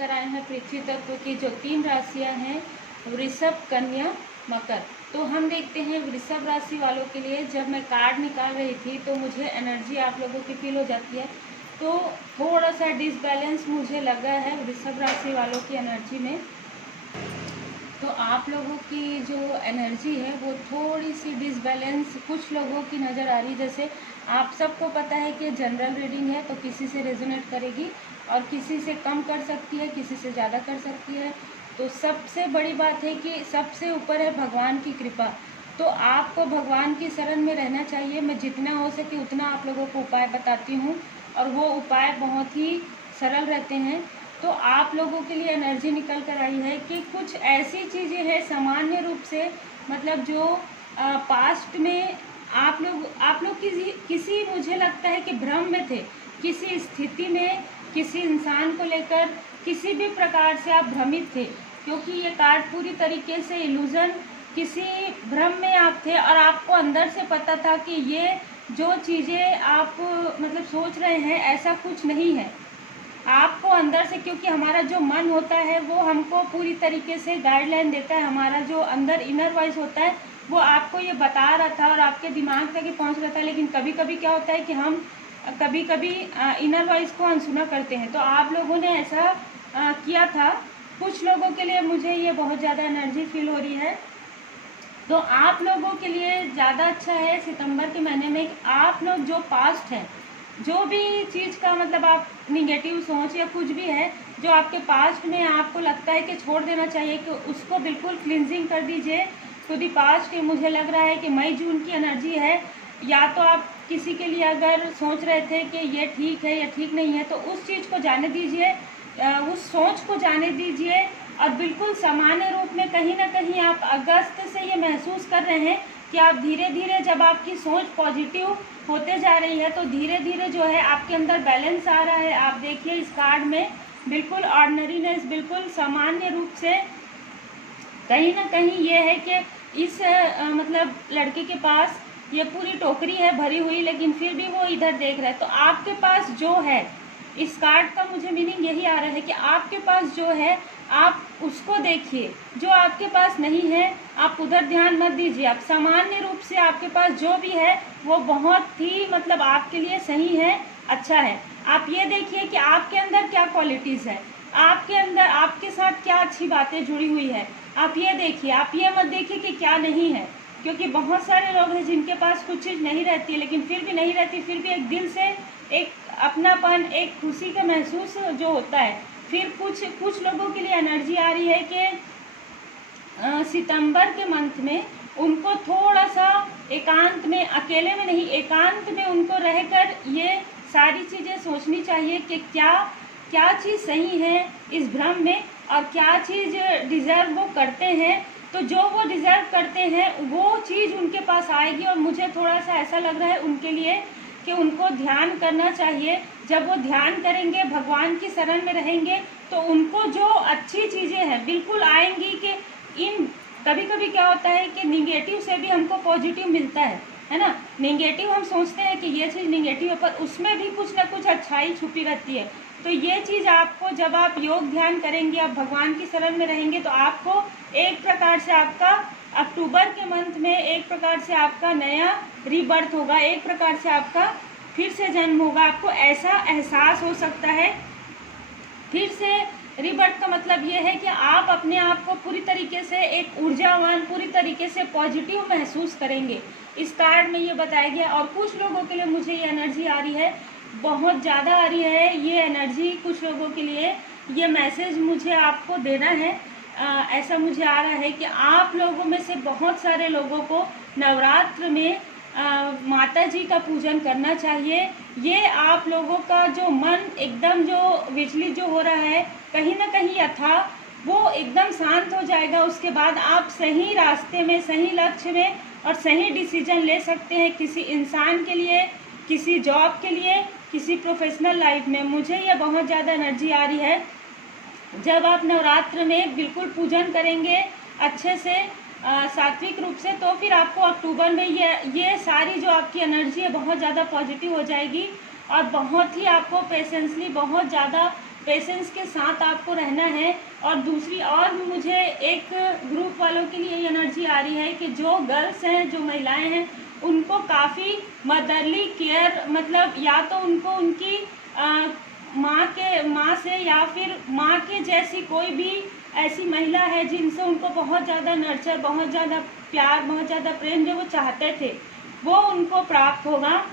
लेकर आए हैं पृथ्वी तत्व की जो 3 राशियां हैं, वृषभ, कन्या, मकर। तो हम देखते हैं वृषभ राशि वालों के लिए। जब मैं कार्ड निकाल रही थी तो मुझे एनर्जी आप लोगों की फील हो जाती है, तो थोड़ा सा डिसबैलेंस मुझे लगा है वृषभ राशि वालों की एनर्जी में। तो आप लोगों की जो एनर्जी है वो थोड़ी सी डिसबैलेंस कुछ लोगों की नज़र आ रही है। जैसे आप सबको पता है कि जनरल रीडिंग है, तो किसी से रेजोनेट करेगी और किसी से कम कर सकती है, किसी से ज़्यादा कर सकती है। तो सबसे बड़ी बात है कि सबसे ऊपर है भगवान की कृपा। तो आपको भगवान की शरण में रहना चाहिए। मैं जितना हो सके उतना आप लोगों को उपाय बताती हूँ, और वो उपाय बहुत ही सरल रहते हैं। तो आप लोगों के लिए एनर्जी निकल कर आई है कि कुछ ऐसी चीज़ें हैं सामान्य रूप से, मतलब जो पास्ट में आप लोग किसी मुझे लगता है कि भ्रम में थे, किसी स्थिति में, किसी इंसान को लेकर किसी भी प्रकार से आप भ्रमित थे, क्योंकि ये कार्ड पूरी तरीके से इल्यूजन, किसी भ्रम में आप थे और आपको अंदर से पता था कि ये जो चीज़ें आप मतलब सोच रहे हैं ऐसा कुछ नहीं है। आपको अंदर से, क्योंकि हमारा जो मन होता है वो हमको पूरी तरीके से गाइडलाइन देता है, हमारा जो अंदर इनर वॉइस होता है वो आपको ये बता रहा था और आपके दिमाग तक ही पहुंच रहा था। लेकिन कभी कभी क्या होता है कि हम कभी कभी इनर वॉइस को अनसुना करते हैं। तो आप लोगों ने ऐसा किया था। कुछ लोगों के लिए मुझे ये बहुत ज़्यादा एनर्जी फील हो रही है। तो आप लोगों के लिए ज़्यादा अच्छा है सितंबर के महीने में आप लोग जो पास्ट है, जो भी चीज़ का मतलब आप निगेटिव सोच या कुछ भी है जो आपके पास्ट में आपको लगता है कि छोड़ देना चाहिए, कि उसको बिल्कुल क्लिनजिंग कर दीजिए टू दी पास्ट। मुझे लग रहा है कि मई जून की एनर्जी है। या तो आप किसी के लिए अगर सोच रहे थे कि ये ठीक है या ठीक नहीं है, तो उस चीज़ को जाने दीजिए, उस सोच को जाने दीजिए। और बिल्कुल सामान्य रूप में कहीं ना कहीं आप अगस्त से ये महसूस कर रहे हैं कि आप धीरे धीरे, जब आपकी सोच पॉजिटिव होते जा रही है तो धीरे धीरे जो है आपके अंदर बैलेंस आ रहा है। आप देखिए इस कार्ड में बिल्कुल ऑर्डिनरीनेस, बिल्कुल सामान्य रूप से कहीं ना कहीं ये है कि इस मतलब लड़के के पास ये पूरी टोकरी है भरी हुई, लेकिन फिर भी वो इधर देख रहा है। तो आपके पास जो है, इस कार्ड का मुझे मीनिंग यही आ रहा है कि आपके पास जो है आप उसको देखिए, जो आपके पास नहीं है आप उधर ध्यान मत दीजिए। आप सामान्य रूप से आपके पास जो भी है वो बहुत ही मतलब आपके लिए सही है, अच्छा है। आप ये देखिए कि आपके अंदर क्या क्वालिटीज़ है, आपके अंदर आपके साथ क्या अच्छी बातें जुड़ी हुई है। आप ये देखिए, आप ये मत देखिए कि क्या नहीं है, क्योंकि बहुत सारे लोग हैं जिनके पास कुछ चीज़ नहीं रहती है, लेकिन फिर भी नहीं रहती, फिर भी एक दिल से एक अपनापन, एक खुशी का महसूस जो होता है। फिर कुछ लोगों के लिए एनर्जी आ रही है कि सितंबर के मंथ में उनको थोड़ा सा एकांत में, अकेले में नहीं, एकांत में उनको रहकर ये सारी चीज़ें सोचनी चाहिए कि क्या क्या चीज़ सही है इस भ्रम में और क्या चीज़ डिज़र्व वो करते हैं। तो जो वो डिज़र्व करते हैं वो चीज़ उनके पास आएगी। और मुझे थोड़ा सा ऐसा लग रहा है उनके लिए कि उनको ध्यान करना चाहिए। जब वो ध्यान करेंगे, भगवान की शरण में रहेंगे, तो उनको जो अच्छी चीज़ें हैं बिल्कुल आएंगी। कि इन कभी कभी क्या होता है कि निगेटिव से भी हमको पॉजिटिव मिलता है ना। निगेटिव हम सोचते हैं कि ये चीज़ निगेटिव है, पर उसमें भी कुछ ना कुछ अच्छाई छुपी रहती है। तो ये चीज़ आपको, जब आप योग ध्यान करेंगे, आप भगवान की शरण में रहेंगे, तो आपको एक प्रकार से आपका अक्टूबर के मंथ में एक प्रकार से आपका नया रीबर्थ होगा, एक प्रकार से आपका फिर से जन्म होगा। आपको ऐसा एहसास हो सकता है। फिर से रीबर्थ का मतलब ये है कि आप अपने आप को पूरी तरीके से एक ऊर्जावान, पूरी तरीके से पॉजिटिव महसूस करेंगे। इस कार्ड में ये बताया गया। और कुछ लोगों के लिए मुझे ये एनर्जी आ रही है, बहुत ज़्यादा आ रही है ये एनर्जी। कुछ लोगों के लिए ये मैसेज मुझे आपको देना है। ऐसा मुझे आ रहा है कि आप लोगों में से बहुत सारे लोगों को नवरात्र में माता जी का पूजन करना चाहिए। ये आप लोगों का जो मन एकदम जो विचलित जो हो रहा है कहीं ना कहीं यथा, वो एकदम शांत हो जाएगा। उसके बाद आप सही रास्ते में, सही लक्ष्य में और सही डिसीजन ले सकते हैं, किसी इंसान के लिए, किसी जॉब के लिए, किसी प्रोफेशनल लाइफ में। मुझे ये बहुत ज़्यादा एनर्जी आ रही है। जब आप नवरात्र में बिल्कुल पूजन करेंगे अच्छे से, सात्विक रूप से, तो फिर आपको अक्टूबर में ये सारी जो आपकी एनर्जी है बहुत ज़्यादा पॉजिटिव हो जाएगी। और बहुत ही आपको बहुत ज़्यादा पेशेंस के साथ आपको रहना है। और दूसरी और मुझे एक ग्रुप वालों के लिए एनर्जी आ रही है कि जो गर्ल्स हैं, जो महिलाएं हैं, उनको काफ़ी मदरली केयर, मतलब या तो उनको उनकी माँ से या फिर माँ के जैसी कोई भी ऐसी महिला है जिनसे उनको बहुत ज़्यादा नर्चर, बहुत ज़्यादा प्यार, बहुत ज़्यादा प्रेम जो वो चाहते थे वो उनको प्राप्त होगा।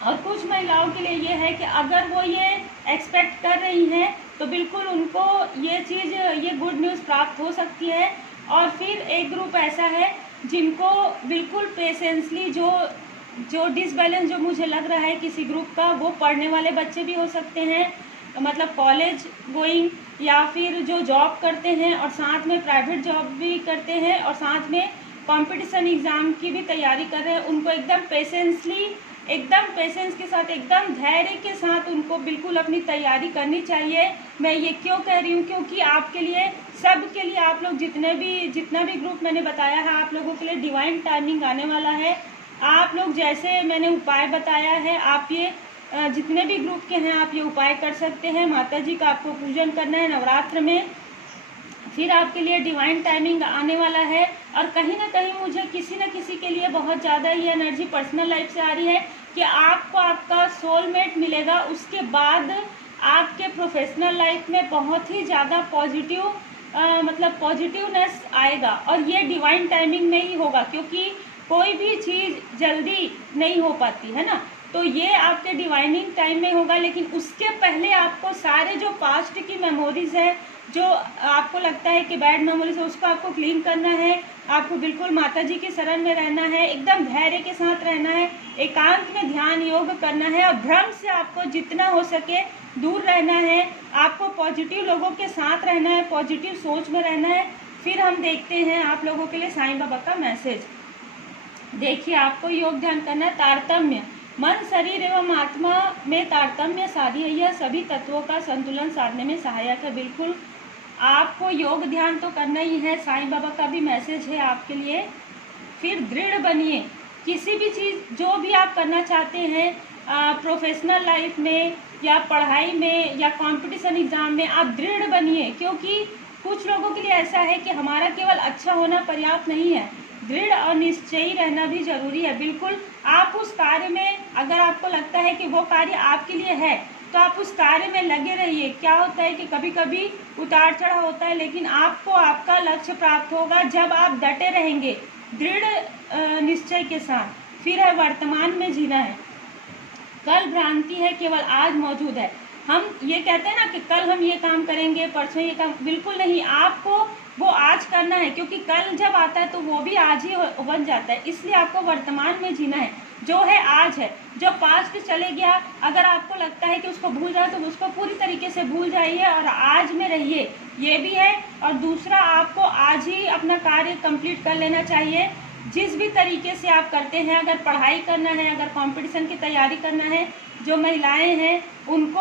और कुछ महिलाओं के लिए ये है कि अगर वो ये एक्सपेक्ट कर रही हैं तो बिल्कुल उनको ये चीज़, ये गुड न्यूज़ प्राप्त हो सकती है। और फिर एक ग्रुप ऐसा है जिनको बिल्कुल पेशेंसली जो डिसबैलेंस जो मुझे लग रहा है किसी ग्रुप का, वो पढ़ने वाले बच्चे भी हो सकते हैं, मतलब कॉलेज गोइंग, या फिर जो जॉब करते हैं और साथ में प्राइवेट जॉब भी करते हैं और साथ में कंपटीशन एग्ज़ाम की भी तैयारी कर रहे हैं। उनको एकदम पेशेंसली, एकदम पेशेंस के साथ, एकदम धैर्य के साथ उनको बिल्कुल अपनी तैयारी करनी चाहिए। मैं ये क्यों कह रही हूँ, क्योंकि आपके लिए, सब के लिए, आप लोग जितना भी ग्रुप मैंने बताया है, आप लोगों के लिए डिवाइन टाइमिंग आने वाला है। आप लोग जैसे मैंने उपाय बताया है, आप ये जितने भी ग्रुप के हैं आप ये उपाय कर सकते हैं। माता जी का आपको पूजन करना है नवरात्र में, फिर आपके लिए डिवाइन टाइमिंग आने वाला है। और कहीं ना कहीं मुझे किसी न किसी के लिए बहुत ज़्यादा ये एनर्जी पर्सनल लाइफ से आ रही है कि आपको आपका सोलमेट मिलेगा। उसके बाद आपके प्रोफेशनल लाइफ में बहुत ही ज़्यादा पॉजिटिव, मतलब पॉजिटिवनेस आएगा। और ये डिवाइन टाइमिंग में ही होगा, क्योंकि कोई भी चीज़ जल्दी नहीं हो पाती है ना, तो ये आपके डिवाइनिंग टाइम में होगा। लेकिन उसके पहले आपको सारे जो पास्ट की मेमोरीज है, जो आपको लगता है कि बैड मेमोरीज है, उसको आपको क्लीन करना है। आपको बिल्कुल माता जी की शरण में रहना है, एकदम धैर्य के साथ रहना है, एकांत में ध्यान योग करना है और भ्रम से आपको जितना हो सके दूर रहना है। आपको पॉजिटिव लोगों के साथ रहना है, पॉजिटिव सोच में रहना है। फिर हम देखते हैं आप लोगों के लिए साईं बाबा का मैसेज। देखिए, आपको योग ध्यान करना है। तारतम्य, मन, शरीर एवं आत्मा में तारतम्य साधी है, यह सभी तत्वों का संतुलन साधने में सहायक है। बिल्कुल आपको योग ध्यान तो करना ही है। साईं बाबा का भी मैसेज है आपके लिए। फिर दृढ़ बनिए, किसी भी चीज़ जो भी आप करना चाहते हैं, प्रोफेशनल लाइफ में या पढ़ाई में या कंपटीशन एग्ज़ाम में, आप दृढ़ बनिए। क्योंकि कुछ लोगों के लिए ऐसा है कि हमारा केवल अच्छा होना पर्याप्त नहीं है, दृढ़ और निश्चयी रहना भी जरूरी है। बिल्कुल आप उस कार्य में, अगर आपको लगता है कि वो कार्य आपके लिए है, तो आप उस कार्य में लगे रहिए। क्या होता है कि कभी कभी उतार चढ़ाव होता है, लेकिन आपको आपका लक्ष्य प्राप्त होगा जब आप डटे रहेंगे दृढ़ निश्चय के साथ। फिर है वर्तमान में जीना है। कल भ्रांति है, केवल आज मौजूद है। हम ये कहते हैं ना कि कल हम ये काम करेंगे, परसों ये काम, बिल्कुल नहीं। आपको वो आज करना है, क्योंकि कल जब आता है तो वो भी आज ही बन जाता है। इसलिए आपको वर्तमान में जीना है, जो है आज है। जो पास्ट चले गया, अगर आपको लगता है कि उसको भूल जाए तो उसको पूरी तरीके से भूल जाइए और आज में रहिए, ये भी है। और दूसरा, आपको आज ही अपना कार्य कंप्लीट कर लेना चाहिए। जिस भी तरीके से आप करते हैं, अगर पढ़ाई करना है, अगर कंपटीशन की तैयारी करना है, जो महिलाएं हैं उनको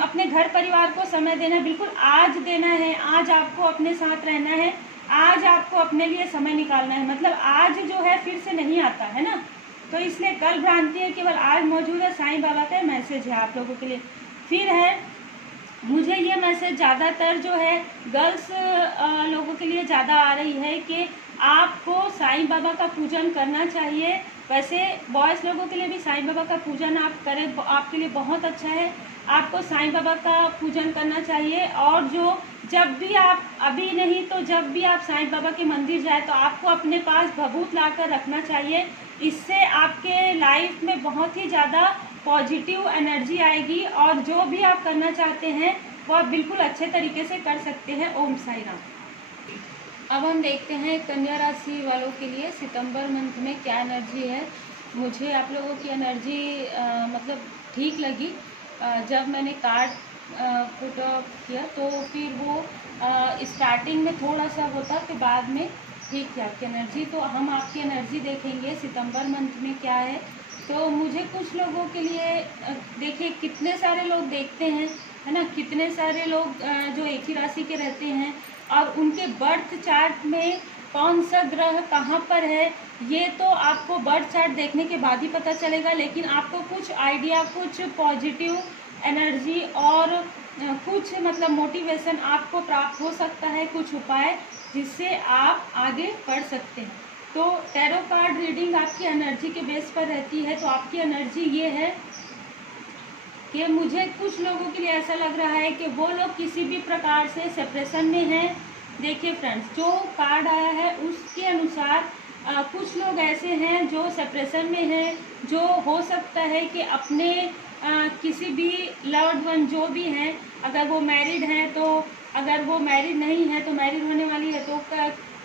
अपने घर परिवार को समय देना, बिल्कुल आज देना है। आज आपको अपने साथ रहना है, आज आपको अपने लिए समय निकालना है। मतलब आज जो है फिर से नहीं आता है ना, तो इसलिए कल भ्रांति है, केवल आज मौजूद है। साईं बाबा का मैसेज है आप लोगों के लिए। फिर है, मुझे ये मैसेज ज़्यादातर जो है गर्ल्स लोगों के लिए ज़्यादा आ रही है कि आपको साईं बाबा का पूजन करना चाहिए। वैसे बॉयज़ लोगों के लिए भी साईं बाबा का पूजन आप करें, आपके लिए बहुत अच्छा है। आपको साईं बाबा का पूजन करना चाहिए। और जो जब भी आप, अभी नहीं तो जब भी आप साईं बाबा के मंदिर जाए तो आपको अपने पास भभूत ला कर रखना चाहिए। इससे आपके लाइफ में बहुत ही ज़्यादा पॉजिटिव एनर्जी आएगी और जो भी आप करना चाहते हैं वो आप बिल्कुल अच्छे तरीके से कर सकते हैं। ओम साई राम। अब हम देखते हैं कन्या राशि वालों के लिए सितंबर मंथ में क्या एनर्जी है। मुझे आप लोगों की एनर्जी मतलब ठीक लगी। जब मैंने कार्ड पुट किया तो फिर वो स्टार्टिंग में थोड़ा सा होता, फिर बाद में ठीक है आपकी एनर्जी। तो हम आपकी एनर्जी देखेंगे सितंबर मंथ में क्या है। तो मुझे कुछ लोगों के लिए, देखिए कितने सारे लोग देखते हैं, है ना, कितने सारे लोग जो एक ही राशि के रहते हैं और उनके बर्थ चार्ट में कौन सा ग्रह कहाँ पर है, ये तो आपको बर्थ चार्ट देखने के बाद ही पता चलेगा। लेकिन आपको कुछ आइडिया, कुछ पॉजिटिव एनर्जी और कुछ मतलब मोटिवेशन आपको प्राप्त हो सकता है, कुछ उपाय जिससे आप आगे बढ़ सकते हैं। तो टैरो कार्ड रीडिंग आपकी एनर्जी के बेस पर रहती है। तो आपकी एनर्जी ये है कि मुझे कुछ लोगों के लिए ऐसा लग रहा है कि वो लोग किसी भी प्रकार से सेपरेशन में हैं। देखिए फ्रेंड्स, जो कार्ड आया है उसके अनुसार कुछ लोग ऐसे हैं जो सेपरेशन में हैं, जो हो सकता है कि अपने किसी भी लव्ड वन जो भी हैं, अगर वो मैरिड हैं तो, अगर वो मैरिड नहीं है तो मैरिड होने वाली है तो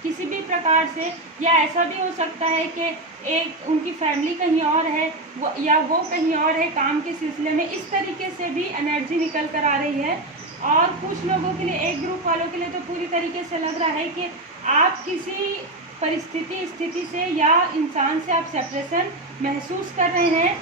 किसी भी प्रकार से, या ऐसा भी हो सकता है कि एक उनकी फैमिली कहीं और है या वो कहीं और है काम के सिलसिले में। इस तरीके से भी एनर्जी निकल कर आ रही है। और कुछ लोगों के लिए, एक ग्रुप वालों के लिए तो पूरी तरीके से लग रहा है कि आप किसी स्थिति से या इंसान से आप सेपरेशन महसूस कर रहे हैं।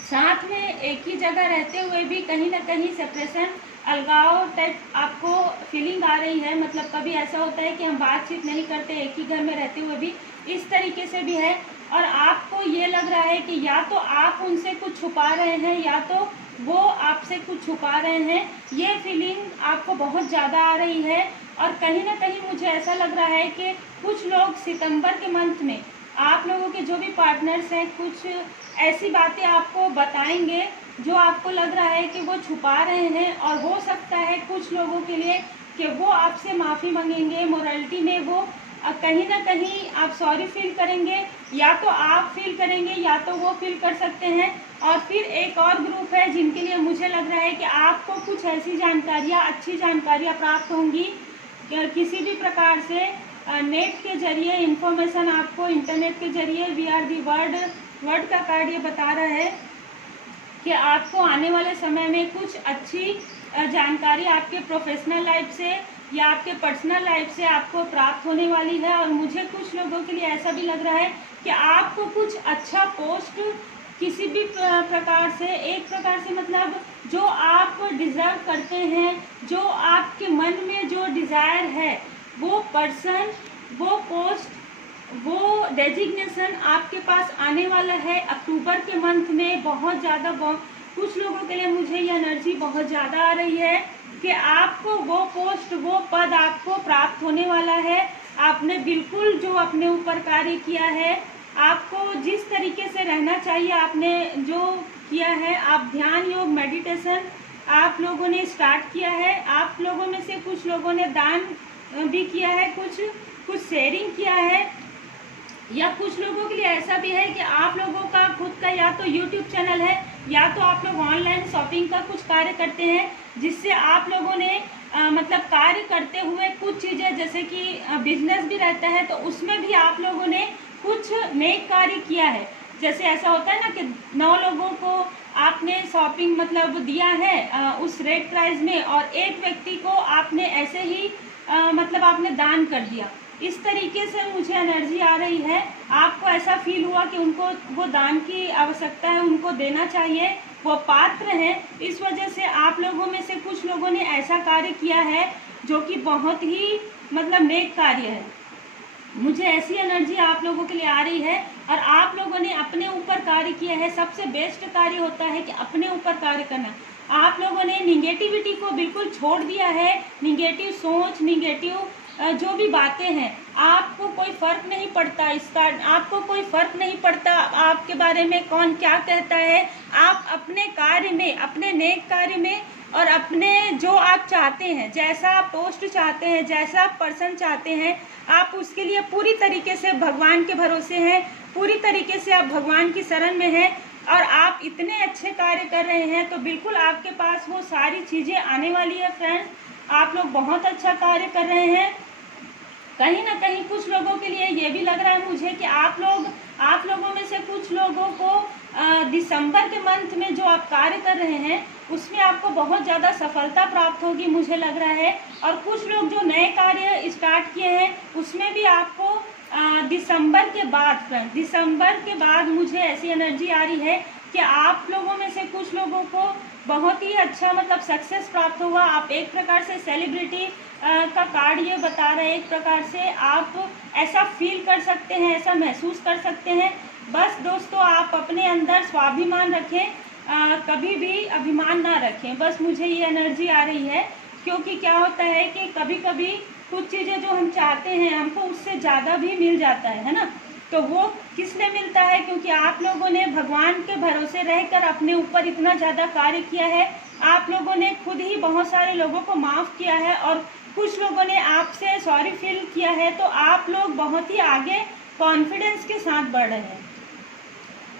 साथ में एक ही जगह रहते हुए भी कहीं ना कहीं सेपरेशन, अलगाव टाइप आपको फीलिंग आ रही है। मतलब कभी ऐसा होता है कि हम बातचीत नहीं करते एक ही घर में रहते हुए भी, इस तरीके से भी है। और आपको ये लग रहा है कि या तो आप उनसे कुछ छुपा रहे हैं या तो वो आपसे कुछ छुपा रहे हैं। ये फीलिंग आपको बहुत ज़्यादा आ रही है। और कहीं ना कहीं मुझे ऐसा लग रहा है कि कुछ लोग सितंबर के मंथ में आप लोगों के जो भी पार्टनर्स हैं, कुछ ऐसी बातें आपको बताएंगे जो आपको लग रहा है कि वो छुपा रहे हैं। और हो सकता है कुछ लोगों के लिए कि वो आपसे माफ़ी मांगेंगे, मोरालिटी में वो कहीं ना कहीं आप सॉरी फील करेंगे, या तो आप फील करेंगे या तो वो फील कर सकते हैं। और फिर एक और ग्रुप है जिनके लिए मुझे लग रहा है कि आपको कुछ ऐसी जानकारियाँ, अच्छी जानकारियाँ प्राप्त होंगी किसी भी प्रकार से, नेट के जरिए इंफॉर्मेशन आपको, इंटरनेट के जरिए। वी आर दी वर्ड का कार्ड ये बता रहा है कि आपको आने वाले समय में कुछ अच्छी जानकारी आपके प्रोफेशनल लाइफ से या आपके पर्सनल लाइफ से आपको प्राप्त होने वाली है। और मुझे कुछ लोगों के लिए ऐसा भी लग रहा है कि आपको कुछ अच्छा पोस्ट किसी भी प्रकार से, एक प्रकार से मतलब जो आप डिज़र्व करते हैं, जो आपके मन में जो डिज़ायर है, वो पर्सन, वो पोस्ट, वो डेजिग्नेशन आपके पास आने वाला है अक्टूबर के मंथ में। बहुत ज़्यादा कुछ लोगों के लिए मुझे ये एनर्जी बहुत ज़्यादा आ रही है कि आपको वो पोस्ट, वो पद आपको प्राप्त होने वाला है। आपने बिल्कुल जो अपने ऊपर कार्य किया है, आपको जिस तरीके से रहना चाहिए आपने जो किया है, आप ध्यान, योग, मेडिटेशन आप लोगों ने स्टार्ट किया है। आप लोगों में से कुछ लोगों ने दान भी किया है, कुछ शेयरिंग किया है, या कुछ लोगों के लिए ऐसा भी है कि आप लोगों का खुद का या तो YouTube चैनल है या तो आप लोग ऑनलाइन शॉपिंग का कुछ कार्य करते हैं, जिससे आप लोगों ने मतलब कार्य करते हुए कुछ चीज़ें, जैसे कि बिजनेस भी रहता है तो उसमें भी आप लोगों ने कुछ नेक कार्य किया है। जैसे ऐसा होता है ना कि 9 लोगों को आपने शॉपिंग मतलब दिया है उस रेट प्राइस में, और एक व्यक्ति को आपने ऐसे ही मतलब आपने दान कर दिया। इस तरीके से मुझे एनर्जी आ रही है। आपको ऐसा फील हुआ कि उनको वो दान की आवश्यकता है, उनको देना चाहिए, वो पात्र हैं। इस वजह से आप लोगों में से कुछ लोगों ने ऐसा कार्य किया है जो कि बहुत ही मतलब नेक कार्य है। मुझे ऐसी एनर्जी आप लोगों के लिए आ रही है। और आप लोगों ने अपने ऊपर कार्य किया है। सबसे बेस्ट कार्य होता है कि अपने ऊपर कार्य करना। आप लोगों ने निगेटिविटी को बिल्कुल छोड़ दिया है। निगेटिव सोच, निगेटिव जो भी बातें हैं, आपको कोई फर्क नहीं पड़ता इसका, आपको कोई फर्क नहीं पड़ता आपके बारे में कौन क्या कहता है। आप अपने कार्य में, अपने नेक कार्य में, और अपने जो आप चाहते हैं, जैसा आप पोस्ट चाहते हैं, जैसा आप पर्सन चाहते हैं, आप उसके लिए पूरी तरीके से भगवान के भरोसे हैं, पूरी तरीके से आप भगवान की शरण में हैं। और आप इतने अच्छे कार्य कर रहे हैं तो बिल्कुल आपके पास वो सारी चीज़ें आने वाली है। फ्रेंड्स, आप लोग बहुत अच्छा कार्य कर रहे हैं। कहीं ना कहीं कुछ लोगों के लिए ये भी लग रहा है मुझे कि आप लोगों में से कुछ लोगों को दिसंबर के मंथ में जो आप कार्य कर रहे हैं उसमें आपको बहुत ज़्यादा सफलता प्राप्त होगी, मुझे लग रहा है। और कुछ लोग जो नए कार्य स्टार्ट किए हैं उसमें भी आपको दिसंबर के बाद, फ्रेंड, दिसंबर के बाद मुझे ऐसी एनर्जी आ रही है कि आप लोगों में से कुछ लोगों को बहुत ही अच्छा मतलब सक्सेस प्राप्त होगा। आप एक प्रकार से सेलिब्रिटी का कार्ड ये बता रहे हैं, एक प्रकार से आप ऐसा फील कर सकते हैं, ऐसा महसूस कर सकते हैं। बस दोस्तों, आप अपने अंदर स्वाभिमान रखें कभी भी अभिमान ना रखें। बस मुझे ये एनर्जी आ रही है, क्योंकि क्या होता है कि कभी कभी कुछ चीज़ें जो हम चाहते हैं हमको उससे ज़्यादा भी मिल जाता है ना। तो वो किस लिए मिलता है? क्योंकि आप लोगों ने भगवान के भरोसे रहकर अपने ऊपर इतना ज़्यादा कार्य किया है। आप लोगों ने खुद ही बहुत सारे लोगों को माफ़ किया है और कुछ लोगों ने आपसे सॉरी फील किया है। तो आप लोग बहुत ही आगे कॉन्फिडेंस के साथ बढ़ रहे हैं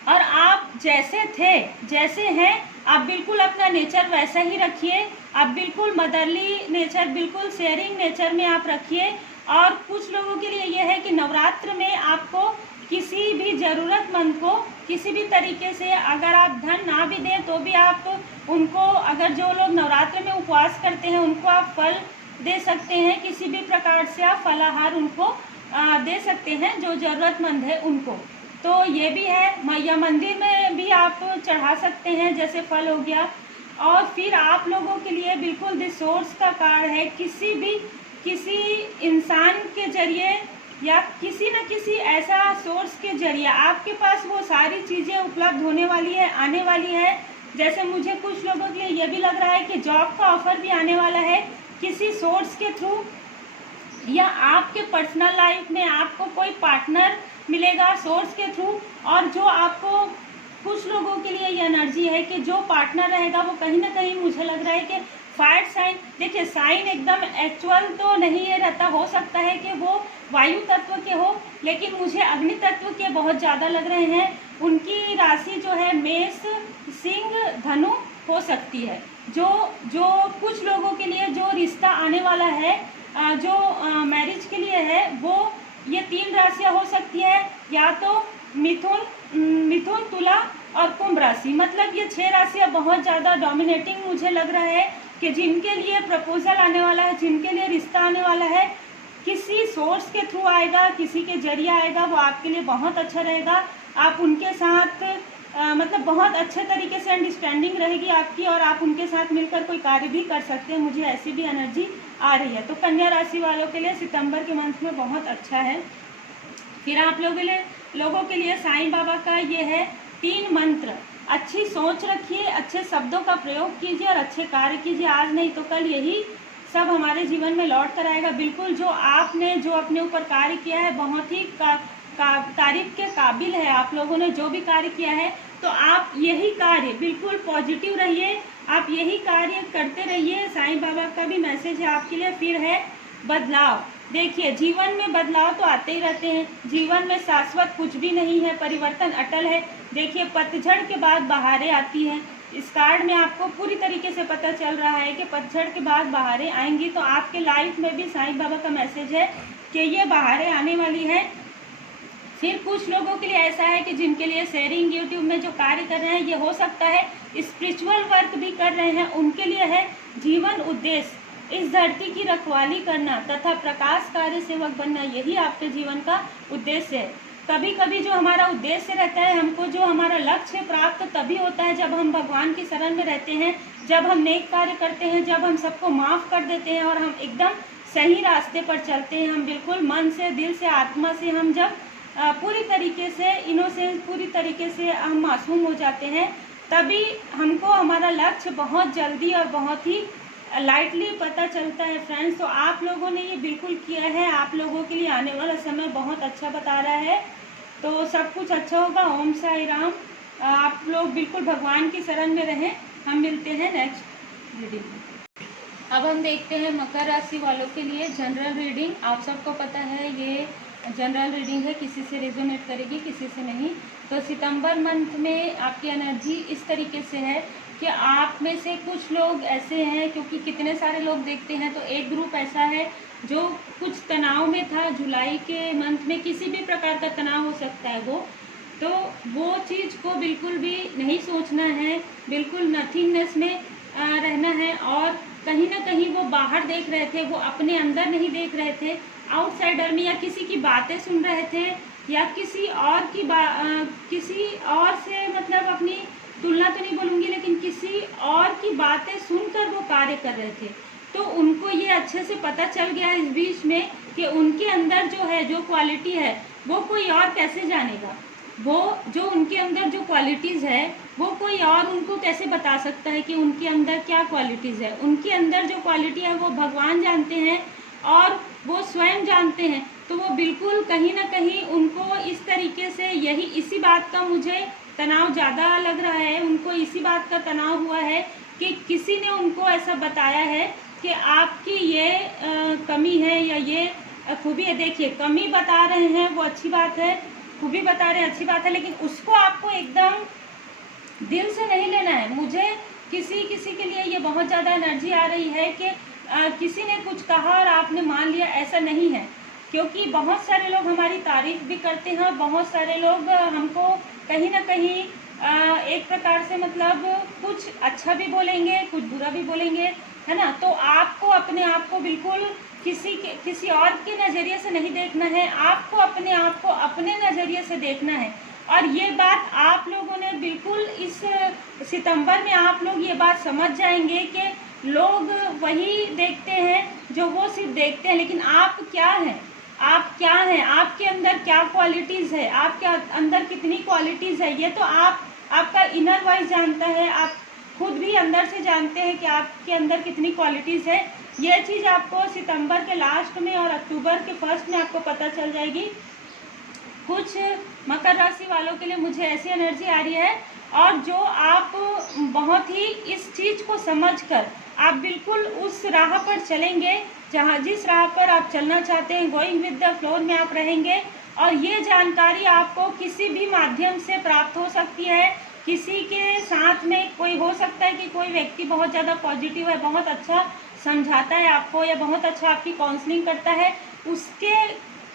और आप जैसे थे जैसे हैं आप बिल्कुल अपना नेचर वैसा ही रखिए। आप बिल्कुल मदरली नेचर, बिल्कुल शेयरिंग नेचर में आप रखिए। और कुछ लोगों के लिए यह है कि नवरात्र में आपको किसी भी ज़रूरतमंद को किसी भी तरीके से अगर आप धन ना भी दें तो भी आप उनको, अगर जो लोग नवरात्र में उपवास करते हैं उनको आप फल दे सकते हैं। किसी भी प्रकार से आप फलाहार उनको दे सकते हैं जो ज़रूरतमंद है उनको। तो ये भी है, या मंदिर में भी आप चढ़ा सकते हैं, जैसे फल हो गया। और फिर आप लोगों के लिए बिल्कुल द सोर्स का कार्ड है। किसी इंसान के जरिए या किसी न किसी ऐसा सोर्स के जरिए आपके पास वो सारी चीज़ें उपलब्ध होने वाली है, आने वाली है। जैसे मुझे कुछ लोगों के लिए ये भी लग रहा है कि जॉब का ऑफर भी आने वाला है किसी सोर्स के थ्रू, या आपके पर्सनल लाइफ में आपको कोई पार्टनर मिलेगा सोर्स के थ्रू। और जो आपको, कुछ लोगों के लिए ये एनर्जी है कि जो पार्टनर रहेगा वो कहीं ना कहीं मुझे लग रहा है कि फायर साइन। देखिए साइन एकदम एक्चुअल तो नहीं ये रहता, हो सकता है कि वो वायु तत्व के हो, लेकिन मुझे अग्नि तत्व के बहुत ज़्यादा लग रहे हैं। उनकी राशि जो है मेष, सिंह, धनु हो सकती है। जो कुछ लोगों के लिए जो रिश्ता आने वाला है, जो मैरिज के लिए है, वो ये 3 राशियाँ हो सकती है, या तो मिथुन, तुला और कुंभ राशि। मतलब ये 6 राशियाँ बहुत ज़्यादा डोमिनेटिंग मुझे लग रहा है कि जिनके लिए प्रपोजल आने वाला है, जिनके लिए रिश्ता आने वाला है, किसी सोर्स के थ्रू आएगा, किसी के जरिए आएगा, वो आपके लिए बहुत अच्छा रहेगा। आप उनके साथ मतलब बहुत अच्छे तरीके से अंडरस्टैंडिंग रहेगी आपकी, और आप उनके साथ मिलकर कोई कार्य भी कर सकते हैं। मुझे ऐसी भी एनर्जी आ रही है। तो कन्या राशि वालों के लिए सितंबर के मंथ में बहुत अच्छा है। फिर आप लोगों के लिए साईं बाबा का ये है 3 मंत्र। अच्छी सोच रखिए, अच्छे शब्दों का प्रयोग कीजिए और अच्छे कार्य कीजिए। आज नहीं तो कल यही सब हमारे जीवन में लौट कर आएगा। बिल्कुल जो आपने जो अपने ऊपर कार्य किया है बहुत ही तारीफ के काबिल है। आप लोगों ने जो भी कार्य किया है, तो आप यही कार्य, बिल्कुल पॉजिटिव रहिए, आप यही कार्य करते रहिए। साईं बाबा का भी मैसेज है आपके लिए। फिर है बदलाव। देखिए जीवन में बदलाव तो आते ही रहते हैं, जीवन में शाश्वत कुछ भी नहीं है, परिवर्तन अटल है। देखिए पतझड़ के बाद बहारें आती हैं। इस कार्ड में आपको पूरी तरीके से पता चल रहा है कि पतझड़ के बाद बहारें आएंगी। तो आपके लाइफ में भी साईं बाबा का मैसेज है कि ये बहारें आने वाली है। फिर कुछ लोगों के लिए ऐसा है कि जिनके लिए शेयरिंग यूट्यूब में जो कार्य कर रहे हैं, ये हो सकता है स्पिरिचुअल वर्क भी कर रहे हैं, उनके लिए है जीवन उद्देश्य इस धरती की रखवाली करना तथा प्रकाश कार्य सेवक बनना। यही आपके जीवन का उद्देश्य है। कभी कभी जो हमारा उद्देश्य रहता है, हमको जो हमारा लक्ष्य प्राप्त तभी होता है जब हम भगवान की शरण में रहते हैं, जब हम नेक कार्य करते हैं, जब हम सबको माफ़ कर देते हैं और हम एकदम सही रास्ते पर चलते हैं। हम बिल्कुल मन से, दिल से, आत्मा से हम जब पूरी तरीके से इनोसेंस, पूरी तरीके से हम मासूम हो जाते हैं, तभी हमको हमारा लक्ष्य बहुत जल्दी और बहुत ही लाइटली पता चलता है फ्रेंड्स। तो आप लोगों ने ये बिल्कुल किया है। आप लोगों के लिए आने वाला समय बहुत अच्छा बता रहा है, तो सब कुछ अच्छा होगा। ओम साई राम। आप लोग बिल्कुल भगवान की शरण में रहें। हम मिलते हैं नेक्स्ट रीडिंग में। अब हम देखते हैं मकर राशि वालों के लिए जनरल रीडिंग। आप सबको पता है ये जनरल रीडिंग है, किसी से रेजोनेट करेगी, किसी से नहीं। तो सितंबर मंथ में आपकी एनर्जी इस तरीके से है कि आप में से कुछ लोग ऐसे हैं, क्योंकि कितने सारे लोग देखते हैं, तो एक ग्रुप ऐसा है जो कुछ तनाव में था। जुलाई के मंथ में किसी भी प्रकार का तनाव हो सकता है तो वो चीज़ को बिल्कुल भी नहीं सोचना है, बिल्कुल नथिंगनेस में रहना है। और कहीं ना कहीं वो बाहर देख रहे थे, वो अपने अंदर नहीं देख रहे थे, आउटसाइडर में, या किसी की बातें सुन रहे थे, या किसी और से मतलब अपनी तुलना तो नहीं बोलूँगी, लेकिन किसी और की बातें सुनकर वो कार्य कर रहे थे। तो उनको ये अच्छे से पता चल गया इस बीच में कि उनके अंदर जो है, जो क्वालिटी है, वो कोई और कैसे जानेगा। वो जो उनके अंदर जो क्वालिटीज़ है वो कोई और उनको कैसे बता सकता है कि उनके अंदर क्या क्वालिटीज़ है। उनके अंदर जो क्वालिटी है वो भगवान जानते हैं और वो स्वयं जानते हैं। तो वो बिल्कुल कहीं ना कहीं उनको इस तरीके से इसी बात का मुझे तनाव ज़्यादा लग रहा है, उनको इसी बात का तनाव हुआ है कि किसी ने उनको ऐसा बताया है कि आपकी ये कमी है या ये खूबी है। देखिए, कमी बता रहे हैं वो अच्छी बात है, खूबी बता रहे हैं अच्छी बात है, लेकिन उसको आपको एकदम दिल से नहीं लेना है। मुझे किसी के लिए ये बहुत ज़्यादा एनर्जी आ रही है कि किसी ने कुछ कहा और आपने मान लिया, ऐसा नहीं है। क्योंकि बहुत सारे लोग हमारी तारीफ भी करते हैं, बहुत सारे लोग हमको कहीं ना कहीं एक प्रकार से मतलब कुछ अच्छा भी बोलेंगे, कुछ बुरा भी बोलेंगे, है ना। तो आपको अपने आप को बिल्कुल किसी और के नज़रिए से नहीं देखना है, आपको अपने आप को अपने नज़रिए से देखना है। और ये बात आप लोगों ने बिल्कुल इस सितंबर में आप लोग ये बात समझ जाएंगे कि लोग वही देखते हैं जो वो सिर्फ देखते हैं, लेकिन आप क्या हैं, आप क्या हैं, आपके अंदर क्या क्वालिटीज़ है, आपके अंदर कितनी क्वालिटीज़ है, ये तो आपका इनर वॉइस जानता है। आप खुद भी अंदर से जानते हैं कि आपके अंदर कितनी क्वालिटीज़ है। ये चीज़ आपको सितंबर के लास्ट में और अक्टूबर के फर्स्ट में आपको पता चल जाएगी। कुछ मकर राशि वालों के लिए मुझे ऐसी एनर्जी आ रही है, और जो आप बहुत ही इस चीज़ को समझकर आप बिल्कुल उस राह पर चलेंगे जिस राह पर आप चलना चाहते हैं, गोइंग विद द फ्लो में आप रहेंगे। और ये जानकारी आपको किसी भी माध्यम से प्राप्त हो सकती है। किसी के साथ में कोई हो सकता है कि कोई व्यक्ति बहुत ज़्यादा पॉजिटिव है, बहुत अच्छा समझाता है आपको, या बहुत अच्छा आपकी काउंसलिंग करता है, उसके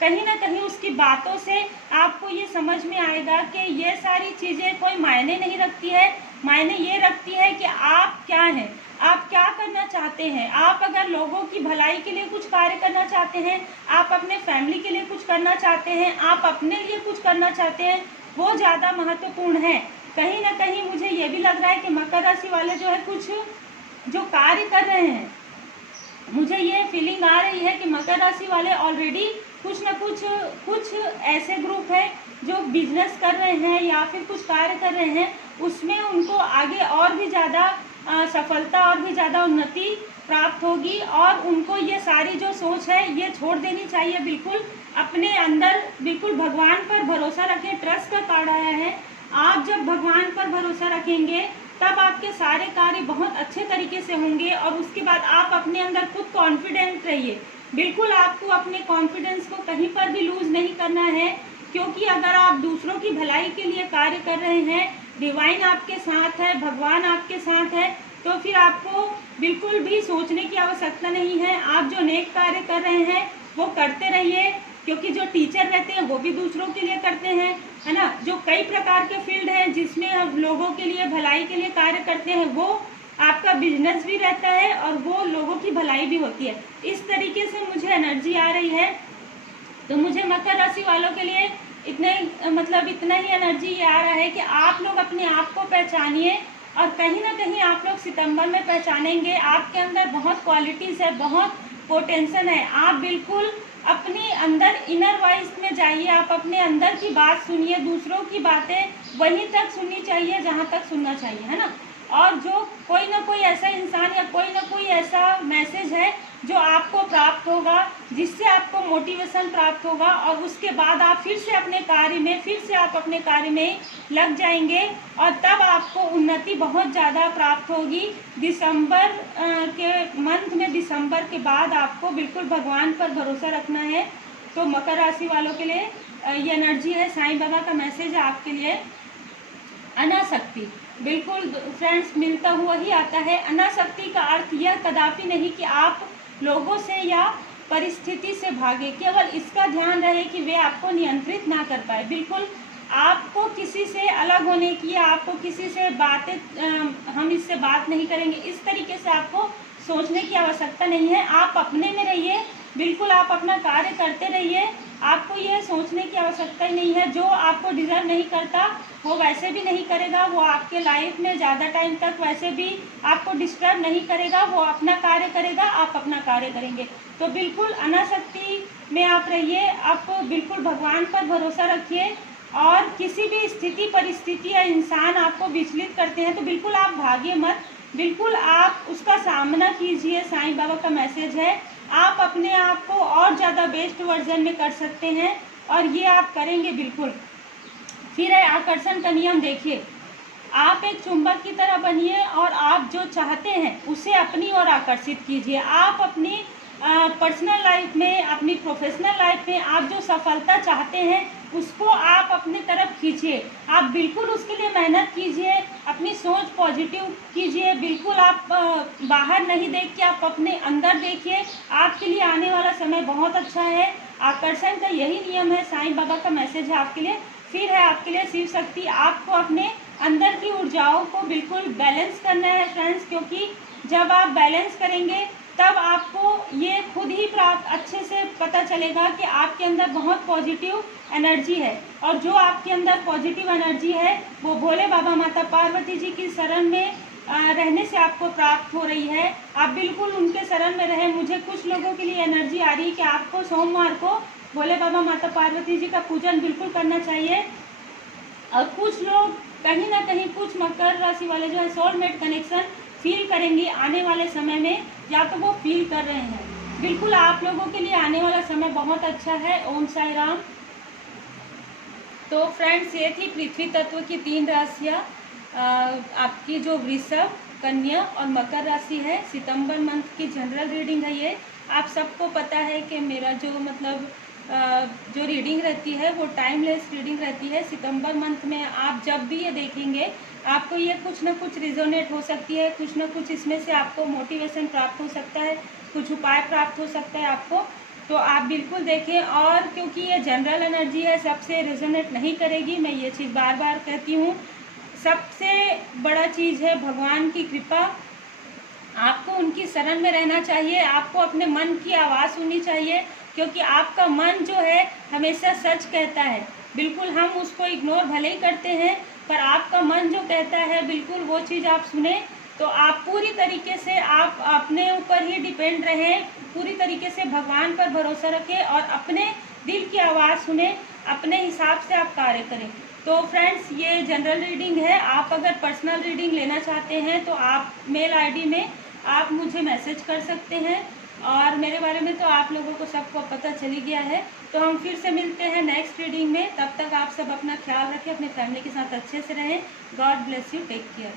कहीं ना कहीं उसकी बातों से आपको ये समझ में आएगा कि ये सारी चीज़ें कोई मायने नहीं रखती है। मायने ये रखती है कि आप क्या हैं, आप क्या करना चाहते हैं। आप अगर लोगों की भलाई के लिए कुछ कार्य करना चाहते हैं, आप अपने फैमिली के लिए कुछ करना चाहते हैं, आप अपने लिए कुछ करना चाहते हैं, वो ज़्यादा महत्वपूर्ण है। कहीं ना कहीं मुझे ये भी लग रहा है कि मकर राशि वाले जो है कुछ जो कार्य कर रहे हैं, मुझे ये फीलिंग आ रही है कि मकर राशि वाले ऑलरेडी कुछ ना कुछ ऐसे ग्रुप है जो बिजनेस कर रहे हैं या फिर कुछ कार्य कर रहे हैं, उसमें उनको आगे और भी ज़्यादा सफलता और भी ज़्यादा उन्नति प्राप्त होगी। और उनको ये सारी जो सोच है ये छोड़ देनी चाहिए। बिल्कुल अपने अंदर बिल्कुल भगवान पर भरोसा रखें। ट्रस्ट का कार्ड आया है। आप जब भगवान पर भरोसा रखेंगे तब आपके सारे कार्य बहुत अच्छे तरीके से होंगे। और उसके बाद आप अपने अंदर खुद कॉन्फिडेंट रहिए। बिल्कुल आपको अपने कॉन्फिडेंस को कहीं पर भी लूज नहीं करना है, क्योंकि अगर आप दूसरों की भलाई के लिए कार्य कर रहे हैं, डिवाइन आपके साथ है, भगवान आपके साथ है, तो फिर आपको बिल्कुल भी सोचने की आवश्यकता नहीं है। आप जो नेक कार्य कर रहे हैं वो करते रहिए, क्योंकि जो टीचर रहते हैं वो भी दूसरों के लिए करते हैं, है ना। जो कई प्रकार के फील्ड हैं जिसमें हम लोगों के लिए भलाई के लिए कार्य करते हैं, वो आपका बिजनेस भी रहता है और वो लोगों की भलाई भी होती है। इस तरीके से मुझे एनर्जी आ रही है। तो मुझे मकर राशि वालों के लिए इतना ही एनर्जी ये आ रहा है कि आप लोग अपने आप को पहचानिए, और कहीं ना कहीं आप लोग सितंबर में पहचानेंगे आपके अंदर बहुत क्वालिटीज़ है, बहुत पोटेंशियल है। आप बिल्कुल अपनी अंदर इनर वॉइस में जाइए, आप अपने अंदर की बात सुनिए। दूसरों की बातें वहीं तक सुननी चाहिए जहाँ तक सुनना चाहिए, है ना। और जो कोई ना कोई ऐसा इंसान या कोई ना कोई ऐसा मैसेज है जो आपको प्राप्त होगा, जिससे आपको मोटिवेशन प्राप्त होगा, और उसके बाद आप फिर से अपने कार्य में लग जाएंगे, और तब आपको उन्नति बहुत ज़्यादा प्राप्त होगी। दिसंबर के मंथ में, दिसंबर के बाद आपको बिल्कुल भगवान पर भरोसा रखना है। तो मकर राशि वालों के लिए ये एनर्जी है। साईं बाबा का मैसेज है आपके लिए। अनासक्ति, बिल्कुल फ्रेंड्स मिलता हुआ ही आता है। अनासक्ति का अर्थ यह कदापि नहीं कि आप लोगों से या परिस्थिति से भागे, केवल इसका ध्यान रहे कि वे आपको नियंत्रित ना कर पाए। बिल्कुल आपको किसी से अलग होने की, आपको किसी से हम इससे बात नहीं करेंगे, इस तरीके से आपको सोचने की आवश्यकता नहीं है। आप अपने में रहिए, बिल्कुल आप अपना कार्य करते रहिए। आपको यह सोचने की आवश्यकता ही नहीं है। जो आपको डिजर्व नहीं करता वो वैसे भी नहीं करेगा, वो आपके लाइफ में ज़्यादा टाइम तक वैसे भी आपको डिस्टर्ब नहीं करेगा। वो अपना कार्य करेगा, आप अपना कार्य करेंगे। तो बिल्कुल अनासक्ति में आप रहिए, आप बिल्कुल भगवान पर भरोसा रखिए। और किसी भी स्थिति परिस्थिति या इंसान आपको विचलित करते हैं तो बिल्कुल आप भागिए मत, बिल्कुल आप उसका सामना कीजिए। साईं बाबा का मैसेज है, आप अपने आप को और ज़्यादा बेस्ट वर्जन में कर सकते हैं और ये आप करेंगे बिल्कुल। फिर है आकर्षण का नियम। देखिए, आप एक चुंबक की तरह बनिए और आप जो चाहते हैं उसे अपनी ओर आकर्षित कीजिए। आप अपनी पर्सनल लाइफ में, अपनी प्रोफेशनल लाइफ में आप जो सफलता चाहते हैं उसको आप अपनी तरफ खींचिए। आप बिल्कुल उसके लिए मेहनत कीजिए, अपनी सोच पॉजिटिव कीजिए। बिल्कुल आप बाहर नहीं देख के आप अपने अंदर देखिए। आपके लिए आने वाला समय बहुत अच्छा है। आकर्षण का यही नियम है, साईं बाबा का मैसेज है आपके लिए। फिर है आपके लिए शिव शक्ति। आपको अपने अंदर की ऊर्जाओं को बिल्कुल बैलेंस करना है फ्रेंड्स, क्योंकि जब आप बैलेंस करेंगे तब आपको ये खुद ही प्राप्त अच्छे से पता चलेगा कि आपके अंदर बहुत पॉजिटिव एनर्जी है। और जो आपके अंदर पॉजिटिव एनर्जी है वो भोले बाबा माता पार्वती जी की शरण में रहने से आपको प्राप्त हो रही है। आप बिल्कुल उनके शरण में रहें। मुझे कुछ लोगों के लिए एनर्जी आ रही है कि आपको सोमवार को भोले बाबा माता पार्वती जी का पूजन बिल्कुल करना चाहिए। और कुछ लोग कहीं ना कहीं, कुछ मकर राशि वाले जो है सोलमेट कनेक्शन फील करेंगे आने वाले समय में, या तो वो फील कर रहे हैं। बिल्कुल आप लोगों के लिए आने वाला समय बहुत अच्छा है। ओम साई राम। तो फ्रेंड्स, ये थी पृथ्वी तत्व की 3 राशियाँ। आपकी जो वृषभ, कन्या और मकर राशि है, सितंबर मंथ की जनरल रीडिंग है ये। आप सबको पता है कि मेरा जो मतलब जो रीडिंग रहती है वो टाइमलेस रीडिंग रहती है। सितंबर मंथ में आप जब भी ये देखेंगे आपको ये कुछ ना कुछ रिजोनेट हो सकती है, कुछ ना कुछ इसमें से आपको मोटिवेशन प्राप्त हो सकता है, कुछ उपाय प्राप्त हो सकता है आपको। तो आप बिल्कुल देखें। और क्योंकि ये जनरल एनर्जी है, सबसे रिजोनेट नहीं करेगी, मैं ये चीज़ बार बार कहती हूँ। सबसे बड़ा चीज़ है भगवान की कृपा। आपको उनकी शरण में रहना चाहिए। आपको अपने मन की आवाज़ सुननी चाहिए, क्योंकि आपका मन जो है हमेशा सच कहता है। बिल्कुल हम उसको इग्नोर भले ही करते हैं, पर आपका मन जो कहता है बिल्कुल वो चीज़ आप सुने। तो आप पूरी तरीके से आप अपने ऊपर ही डिपेंड रहें, पूरी तरीके से भगवान पर भरोसा रखें और अपने दिल की आवाज़ सुने, अपने हिसाब से आप कार्य करें। तो फ्रेंड्स, ये जनरल रीडिंग है। आप अगर पर्सनल रीडिंग लेना चाहते हैं तो आप मेल आईडी में आप मुझे मैसेज कर सकते हैं। और मेरे बारे में तो आप लोगों को सबको पता चली गया है। तो हम फिर से मिलते हैं नेक्स्ट रीडिंग में। तब तक आप सब अपना ख्याल रखें, अपने फैमिली के साथ अच्छे से रहें। God bless you, take care.